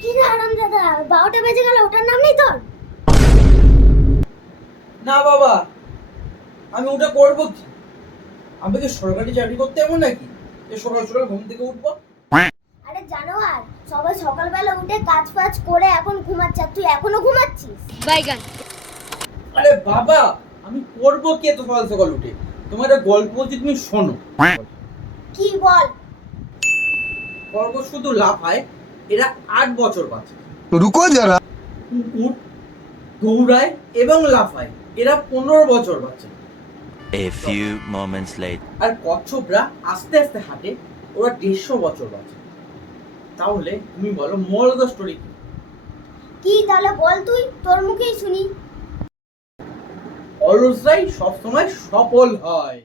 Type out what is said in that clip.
কি রে আরাম দাদা, 12টা বেজে গেল, ওটার নাম নেই তোর? না বাবা, আমি ওটা করবো কি? আমি কি সরকারি চাকরি করতে এমন নাকি যে সকাল সকাল ঘুম থেকে উঠবো? আরে জানোয়ার, সবাই সকালবেলা উঠে কাজ ফাজ করে এখন ঘুমাচ্ছে, আর তুই এখনো ঘুমাচ্ছিস? বাইগান। আরে বাবা, আমি করবো কি এত সকাল সকাল উঠে? তোমার একটা গল্প বলছি, তুমি শোনো। কি বল? খরগোশ শুধু লাফায়, এরা 8 বছর বাঁচে। तो रुको जरा। কুকুর দৌড়ায় এবং লাফায়, এরা 15 বছর বাঁচে। A few moments later. আর কচ্ছপরা আস্তে আস্তে হাঁটে, ওরা 150 বছর বাঁচে। তাহলে তুমি বলো মোরাল অফ দ্য স্টোরি কি? কি তাহলে বল, তুই তোর মুখেই শুনি। অলসরাই সবসময় সফল হয়।